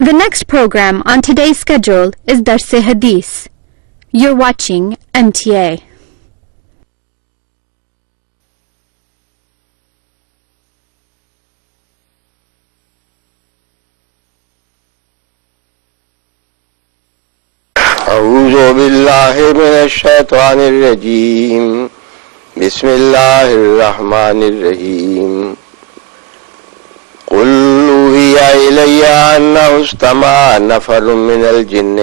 The next program on today's schedule is Dars Hadith. You're watching MTA. أعوذ بالله من الشيطان الرجيم بسم الله الرحمن الرحيم قل أوحي إلي أنه استمع نفر من الجن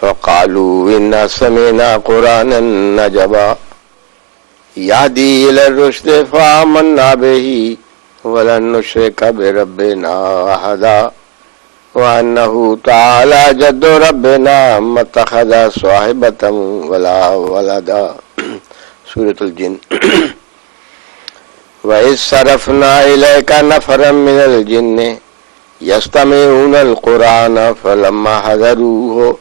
فقالوا إنا سمعنا قرآنا عجبا يهدي إلى الرشد فآمنا به ولن نشرك بربنا أحدا وأنه تعالى جد ربنا ما اتخذ صاحبة ولا ولدا. سورة الجن. وإذ صرفنا إليك نفرا من الجن يستمعون القرآن فلما حضروه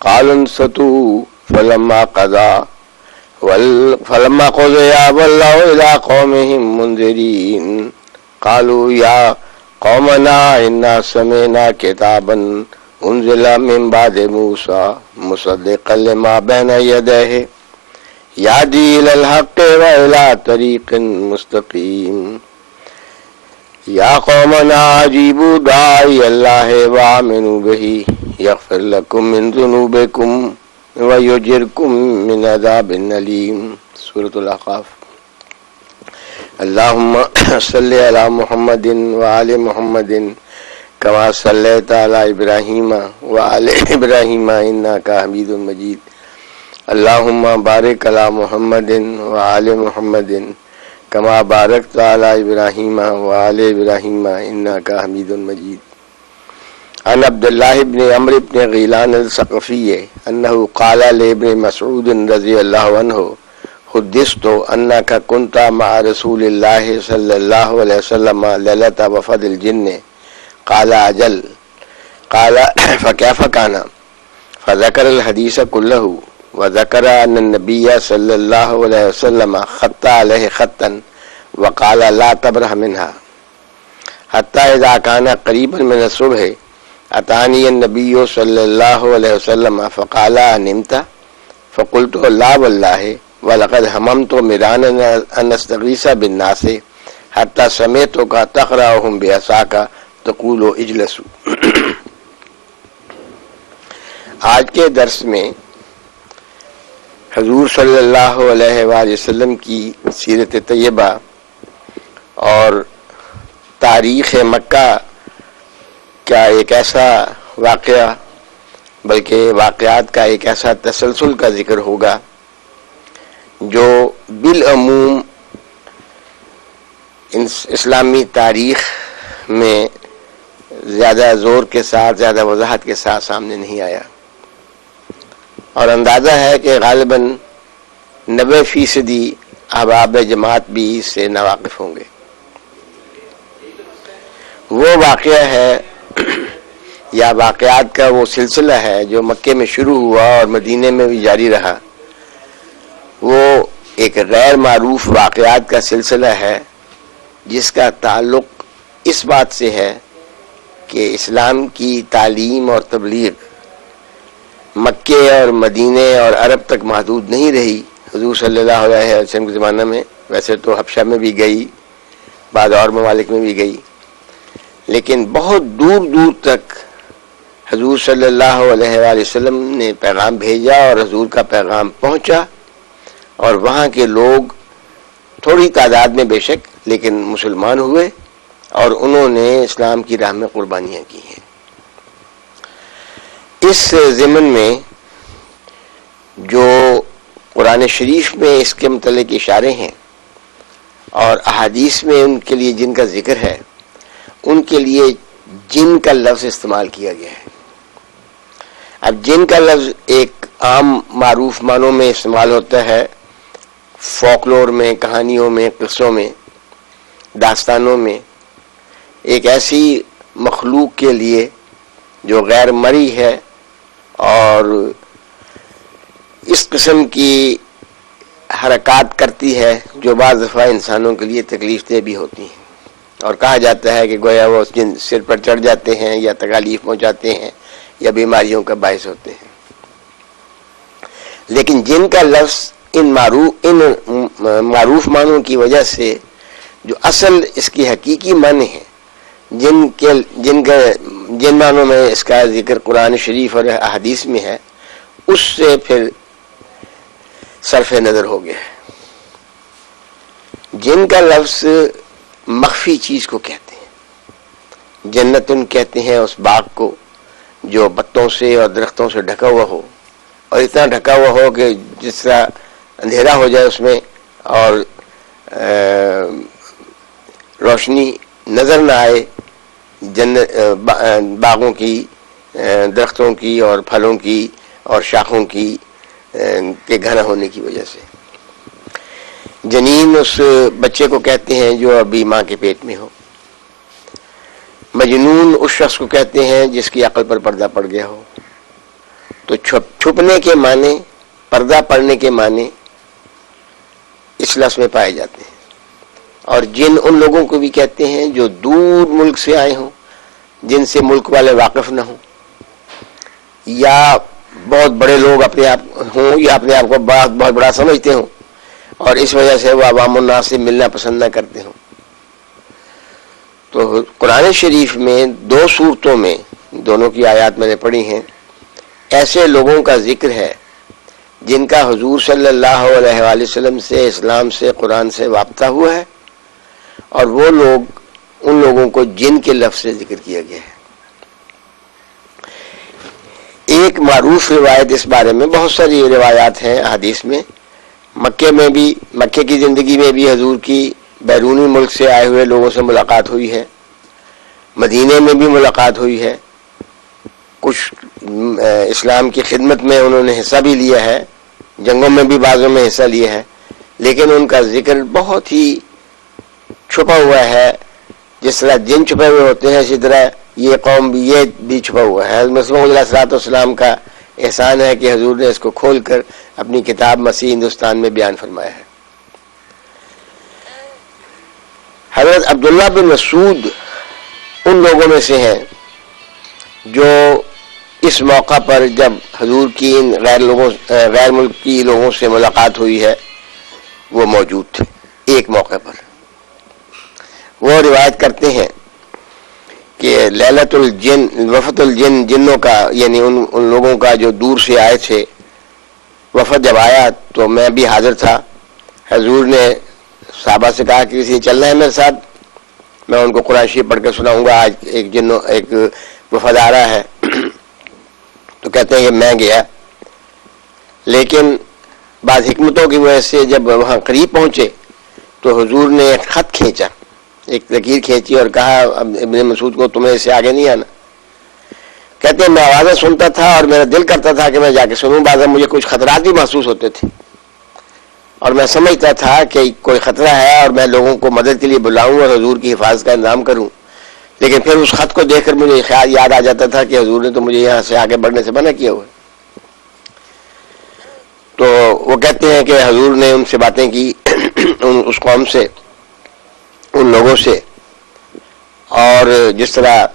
قالوا انصتوا فلما قضى ولوا إلى قومهم منذرين قالوا يا قومنا إنا سمعنا كتابا أنزل من بعد موسى مصدقا لما بين يديه يهدي إلى الحق وإلى طريق مستقيم يا قومنا أجيبوا داعي الله وآمنوا به يغفر لكم من ذنوبكم ويجركم من عذاب أليم. سورة الأحقاف. اللهم صل على محمد وآل محمد كما صليت على إبراهيم وآل إبراهيم إنك حميد مجيد. اللهم بارك على محمد وآل محمد كما باركت على إبراهيم وآل إبراهيم إنك حميد مجيد. عن عبد الله بن عمرو بن غيلان الثقفي أنه قال لابن مسعود رضي الله عنه حدثت أنك كنت مع رسول الله صلى الله عليه وسلم ليلة وفد الجن. قال أجل. قال فكيف كان؟ فذكر الحديث كله وذكر أن النبي صلى الله عليه وسلم خط عليه خطا وقال لا تبرح منها حتى إذا كان قريبا من الصبح أتاني النبي صلى الله عليه وسلم فقال نمت؟ فقلت لا والله ولقد هممت مرانا أن أستغيث بالناس حتى سمعتك تقرأهم بعصاك تقول اجلسوا. آج کے درس میں حضور صلی اللہ علیہ وآلہ وسلم کی سیرت طیبہ اور تاریخ مکہ کا ایک ایسا واقعہ بلکہ واقعات کا ایک ایسا تسلسل کا ذکر ہوگا جو بالعموم اسلامی تاریخ میں زیادہ زور کے ساتھ زیادہ وضاحت کے ساتھ سامنے نہیں آیا، اور اندازہ ہے کہ غالباً 90% احباب جماعت بھی اس سے ناواقف ہوں گے۔ وہ واقعہ ہے یا واقعات کا وہ سلسلہ ہے جو مکے میں شروع ہوا اور مدینے میں بھی جاری رہا۔ وہ ایک غیر معروف واقعات کا سلسلہ ہے جس کا تعلق اس بات سے ہے کہ اسلام کی تعلیم اور تبلیغ مکے اور مدینے اور عرب تک محدود نہیں رہی۔ حضور صلی اللہ علیہ وسلم کے زمانہ میں ویسے تو حبشہ میں بھی گئی، بعض اور ممالک میں بھی گئی، لیکن بہت دور دور تک حضور صلی اللہ علیہ وآلہ وسلم نے پیغام بھیجا اور حضور کا پیغام پہنچا، اور وہاں کے لوگ تھوڑی تعداد میں بے شک لیکن مسلمان ہوئے اور انہوں نے اسلام کی راہ میں قربانیاں کی ہیں۔ اس ضمن میں جو قرآن شریف میں اس کے متعلق اشارے ہیں اور احادیث میں ان کے لیے جن کا ذکر ہے، ان کے لیے جن کا لفظ استعمال کیا گیا ہے۔ اب جن کا لفظ ایک عام معروف معنوں میں استعمال ہوتا ہے، فولکلور میں، کہانیوں میں، قصوں میں، داستانوں میں، ایک ایسی مخلوق کے لیے جو غیر مرئی ہے اور اس قسم کی حرکات کرتی ہے جو بعض دفعہ انسانوں کے لیے تکلیف دہ بھی ہوتی ہیں۔ اور کہا جاتا ہے کہ گویا وہ جن سر پر چڑھ جاتے ہیں یا تکالیف پہنچاتے ہیں یا بیماریوں کا باعث ہوتے ہیں. لیکن جن کا لفظ ان معروف معنوں کی وجہ سے جو اصل اس کی حقیقی معنی ہے، جن معنوں میں اس کا ذکر قرآن شریف اور احادیث میں ہے، اس سے پھر صرف نظر ہو گیا ہے. جن کا لفظ مخفی چیز کو کہتے ہیں، جنتن کہتے ہیں اس باغ کو جو پتوں سے اور درختوں سے ڈھکا ہوا ہو، اور اتنا ڈھکا ہوا ہو کہ جس طرح اندھیرا ہو جائے اس میں اور روشنی نظر نہ آئے باغوں کی، درختوں کی اور پھلوں کی اور شاخوں کی کے گھنا ہونے کی وجہ سے. جنین اس بچے کو کہتے ہیں جو ابھی ماں کے پیٹ میں ہو. مجنون اس شخص کو کہتے ہیں جس کی عقل پر پردہ پڑ گیا ہو. تو چھپنے کے معنی، پردہ پڑنے کے معنی اس لفظ میں پائے جاتے ہیں. اور جن ان لوگوں کو بھی کہتے ہیں جو دور ملک سے آئے ہوں، جن سے ملک والے واقف نہ ہوں، یا بہت بڑے لوگ اپنے آپ ہوں یا اپنے آپ کو بہت بڑا سمجھتے ہوں اور اس وجہ سے وہ عوام الناس سے ملنا پسند نہ کرتے ہوں. تو قرآن شریف میں دو صورتوں میں، دونوں کی آیات میں نے پڑھی ہیں، ایسے لوگوں کا ذکر ہے جن کا حضور صلی اللہ علیہ وآلہ وسلم سے، اسلام سے، قرآن سے وابستہ ہوا ہے، اور وہ لوگ، ان لوگوں کو جن کے لفظ سے ذکر کیا گیا ہے. ایک معروف روایت اس بارے میں، بہت ساری روایات ہیں حدیث میں. مکے میں بھی، مکے کی زندگی میں بھی حضور کی بیرونی ملک سے آئے ہوئے لوگوں سے ملاقات ہوئی ہے. مدینے میں بھی ملاقات ہوئی ہے. کچھ اسلام کی خدمت میں انہوں نے حصہ بھی لیا ہے، جنگوں میں بھی بعضوں میں حصہ لیا ہے، لیکن ان کا ذکر بہت ہی چھپا ہوا ہے. جس طرح جن چھپے ہوئے ہوتے ہیں، اسی طرح یہ قوم بھی، یہ بھی چھپا ہوا ہے. مسیح علیہ الصلوۃ والسلام کا احسان ہے کہ حضور نے اس کو کھول کر اپنی کتاب مسیح ہندوستان میں بیان فرمایا ہے. حضرت عبداللہ بن مسعود ان لوگوں میں سے ہیں جو اس موقع پر جب حضور کی ان غیر ملکی لوگوں سے ملاقات ہوئی ہے وہ موجود تھے. ایک موقع پر وہ روایت کرتے ہیں کہ لیلۃ الجن، وفد الجن، جنوں کا یعنی ان لوگوں کا جو دور سے آئے تھے، وفد جب آیا تو میں بھی حاضر تھا. حضور نے صحابہ سے کہا کہ کسی چلنا ہے میرے ساتھ، میں ان کو قرآن شریف پڑھ کر سناؤں گا. آج ایک وفد آ رہا ہے. تو کہتے ہیں کہ میں گیا، لیکن بعض حکمتوں کی وجہ سے جب وہاں قریب پہنچے تو حضور نے ایک خط کھینچا، ایک لکیر کھینچی اور کہا ابن مسعود کو تمہیں اس سے آگے نہیں آنا. کہتے ہیں میں آوازیں سنتا تھا اور میرا دل کرتا تھا کہ میں جا کے سنوں. بعض مجھے کچھ خطرات بھی محسوس ہوتے تھے اور میں سمجھتا تھا کہ کوئی خطرہ ہے اور میں لوگوں کو مدد کے لیے بلاؤں اور حضور کی حفاظت کا انتظام کروں. لیکن پھر اس خط کو دیکھ کر مجھے خیال یاد آ جاتا تھا کہ حضور نے تو مجھے یہاں سے آگے بڑھنے سے منع کیا ہوا ہے. تو وہ کہتے ہیں کہ حضور نے ان سے باتیں کی اس قوم سے، ان لوگوں سے. اور جس طرح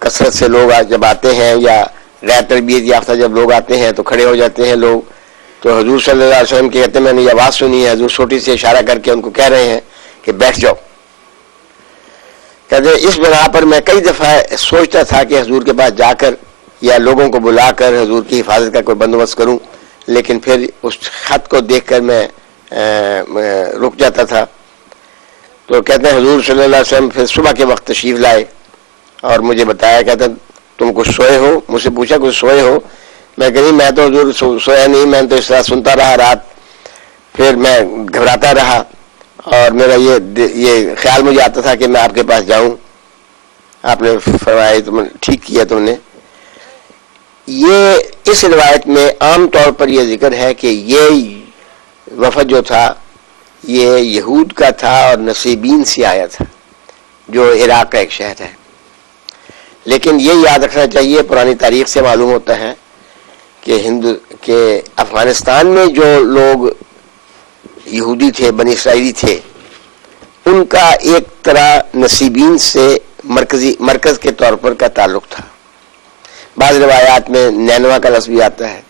کثرت سے لوگ جب آتے ہیں یا غیر تربیت یافتہ جب لوگ آتے ہیں تو کھڑے ہو جاتے ہیں لوگ. تو حضور صلی اللہ علیہ وسلم کہتے ہیں میں نے یہ آواز سنی ہے. حضور چھوٹی سے اشارہ کر کے ان کو کہہ رہے ہیں کہ بیٹھ جاؤ. کہتے ہیں اس بنا پر میں کئی دفعہ سوچتا تھا کہ حضور کے پاس جا کر یا لوگوں کو بلا کر حضور کی حفاظت کا کوئی بندوبست کروں، لیکن پھر اس خط کو دیکھ کر میں رک جاتا تھا. تو کہتے ہیں حضور صلی اللہ علیہ وسلم پھر صبح کے وقت تشریف لائے اور مجھے بتایا، کہتے ہیں تم کچھ سوئے ہو؟ مجھ سے پوچھا کچھ سوئے ہو؟ میں کہ نہیں، میں تو حضور سویا نہیں، میں تو اس طرح سنتا رہا رات. پھر میں گھبراتا رہا اور میرا یہ خیال مجھے آتا تھا کہ میں آپ کے پاس جاؤں. آپ نے فرمایا تم ٹھیک کیا تم نے. یہ اس روایت میں عام طور پر یہ ذکر ہے کہ یہ وفد جو تھا یہ یہود کا تھا اور نصیبین سے آیا تھا جو عراق کا ایک شہر ہے. لیکن یہ یاد رکھنا چاہیے، پرانی تاریخ سے معلوم ہوتا ہے کہ افغانستان میں جو لوگ یہودی تھے، بنی اسرائیلی تھے، ان کا ایک طرح نصیبین سے مرکز کے طور پر کا تعلق تھا. بعض روایات میں نینوا کا لفظ بھی آتا ہے،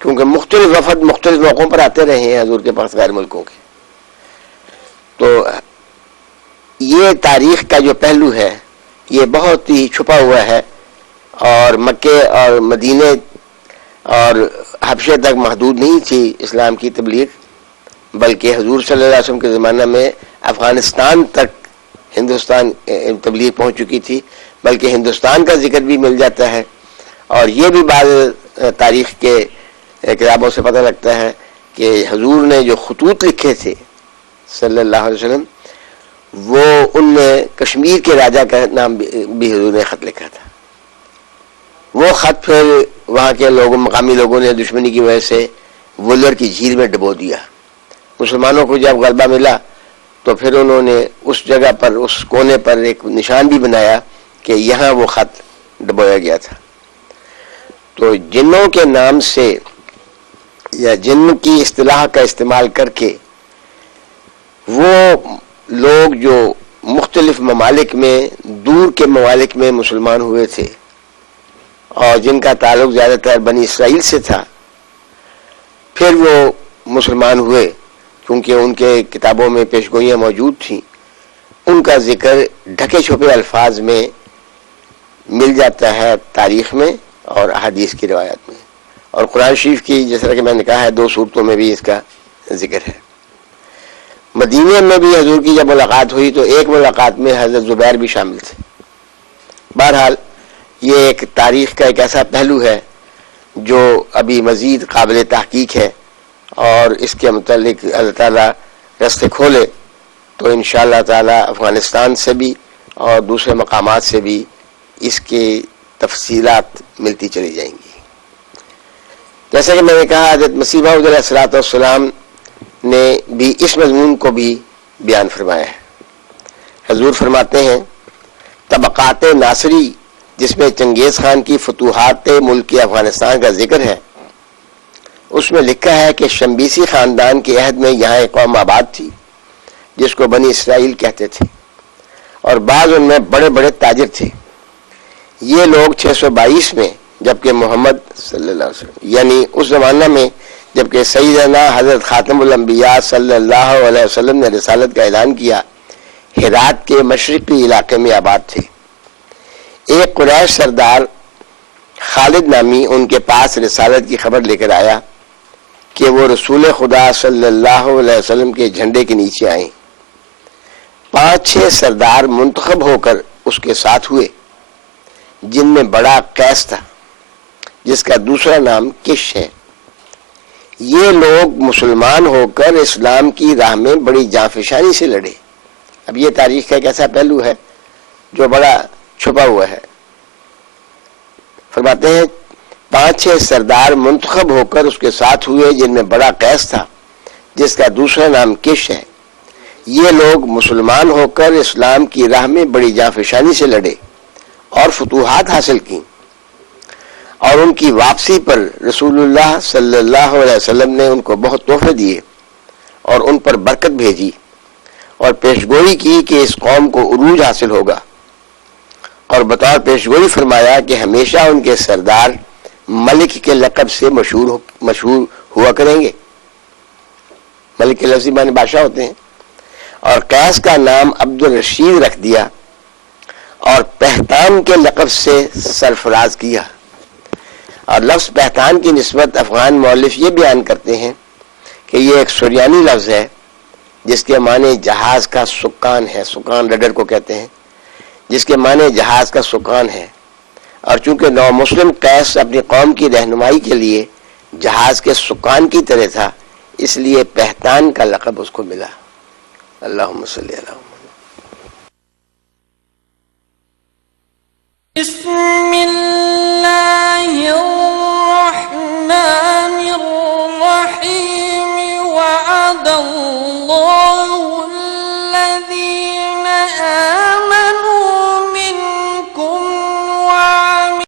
کیونکہ مختلف وفد مختلف موقعوں پر آتے رہے ہیں حضور کے پاس غیر ملکوں کے. تو یہ تاریخ کا جو پہلو ہے یہ بہت ہی چھپا ہوا ہے، اور مکے اور مدینے اور حبشے تک محدود نہیں تھی اسلام کی تبلیغ، بلکہ حضور صلی اللہ علیہ وسلم کے زمانہ میں افغانستان تک ہندوستان تبلیغ پہنچ چکی تھی، بلکہ ہندوستان کا ذکر بھی مل جاتا ہے. اور یہ بھی بعض تاریخ کے کتابوں سے پتہ لگتا ہے کہ حضور نے جو خطوط لکھے تھے صلی اللہ علیہ وسلم، وہ ان میں کشمیر کے راجہ کا نام بھی حضور نے خط لکھا تھا. وہ خط پھر وہاں کے مقامی لوگوں نے دشمنی کی وجہ سے وولر کی جھیل میں ڈبو دیا. مسلمانوں کو جب غلبہ ملا تو پھر انہوں نے اس جگہ پر، اس کونے پر ایک نشان بھی بنایا کہ یہاں وہ خط ڈبویا گیا تھا. تو جنوں کے نام سے یا جن کی اصطلاح کا استعمال کر کے وہ لوگ جو مختلف ممالک میں، دور کے ممالک میں مسلمان ہوئے تھے اور جن کا تعلق زیادہ تر بنی اسرائیل سے تھا، پھر وہ مسلمان ہوئے کیونکہ ان کے کتابوں میں پیشگوئیاں موجود تھیں. ان کا ذکر ڈھکے چھپے الفاظ میں مل جاتا ہے تاریخ میں اور احادیث کی روایات میں، اور قرآن شریف کی جس طرح کہ میں نے کہا ہے 2 صورتوں میں بھی اس کا ذکر ہے. مدینے میں بھی حضور کی جب ملاقات ہوئی تو ایک ملاقات میں حضرت زبیر بھی شامل تھے. بہرحال یہ ایک تاریخ کا ایک ایسا پہلو ہے جو ابھی مزید قابل تحقیق ہے، اور اس کے متعلق اللہ تعالیٰ رستے کھولے تو انشاءاللہ تعالیٰ افغانستان سے بھی اور دوسرے مقامات سے بھی اس کی تفصیلات ملتی چلی جائیں گی. جیسا کہ میں نے کہا، حضرت مسیح موعود علیہ الصلوۃ والسلام نے بھی اس مضمون کو بھی بیان فرمایا ہے. حضور فرماتے ہیں طبقات ناصری، جس میں چنگیز خان کی فتوحات ملک افغانستان کا ذکر ہے، اس میں لکھا ہے کہ شمبیسی خاندان کے عہد میں یہاں ایک قوم آباد تھی جس کو بنی اسرائیل کہتے تھے، اور بعض ان میں بڑے بڑے تاجر تھے. یہ لوگ 622 میں، جبکہ محمد صلی اللہ علیہ وسلم یعنی اس زمانہ میں جبکہ سیدنا حضرت خاتم الانبیاء صلی اللہ علیہ وسلم نے رسالت کا اعلان کیا، ہرات کے مشرقی علاقے میں آباد تھے. ایک قریش سردار خالد نامی ان کے پاس رسالت کی خبر لے کر آیا کہ وہ رسول خدا صلی اللہ علیہ وسلم کے جھنڈے کے نیچے آئیں. 5-6 سردار منتخب ہو کر اس کے ساتھ ہوئے، جن میں بڑا قیس تھا جس کا دوسرا نام کش ہے. یہ لوگ مسلمان ہو کر اسلام کی راہ میں بڑی جانفشانی سے لڑے. اب یہ تاریخ کا ایک ایسا پہلو ہے جو بڑا چھپا ہوا ہے. فرماتے ہیں 5-6 سردار منتخب ہو کر اس کے ساتھ ہوئے، جن میں بڑا قیس تھا جس کا دوسرا نام کش ہے. یہ لوگ مسلمان ہو کر اسلام کی راہ میں بڑی جانفشانی سے لڑے اور فتوحات حاصل کی، اور ان کی واپسی پر رسول اللہ صلی اللہ علیہ وسلم نے ان کو بہت تحفے دیے اور ان پر برکت بھیجی اور پیشگوئی کی کہ اس قوم کو عروج حاصل ہوگا، اور بطور پیشگوئی فرمایا کہ ہمیشہ ان کے سردار ملک کے لقب سے مشہور ہوا کریں گے. ملک کے لفظی معنی بادشاہ ہوتے ہیں. اور قیس کا نام عبد الرشید رکھ دیا اور پہتان کے لقب سے سرفراز کیا. اور لفظ پہتان کی نسبت افغان مؤلف یہ بیان کرتے ہیں کہ یہ ایک سریانی لفظ ہے جس کے معنی جہاز کا سکان ہے. سکان رڈر کو کہتے ہیں، جس کے معنی جہاز کا سکان ہے. اور چونکہ نو مسلم قیس اپنی قوم کی رہنمائی کے لیے جہاز کے سکان کی طرح تھا، اس لیے پہتان کا لقب اس کو ملا. اللہم صلی اللہ علیہ وسلم.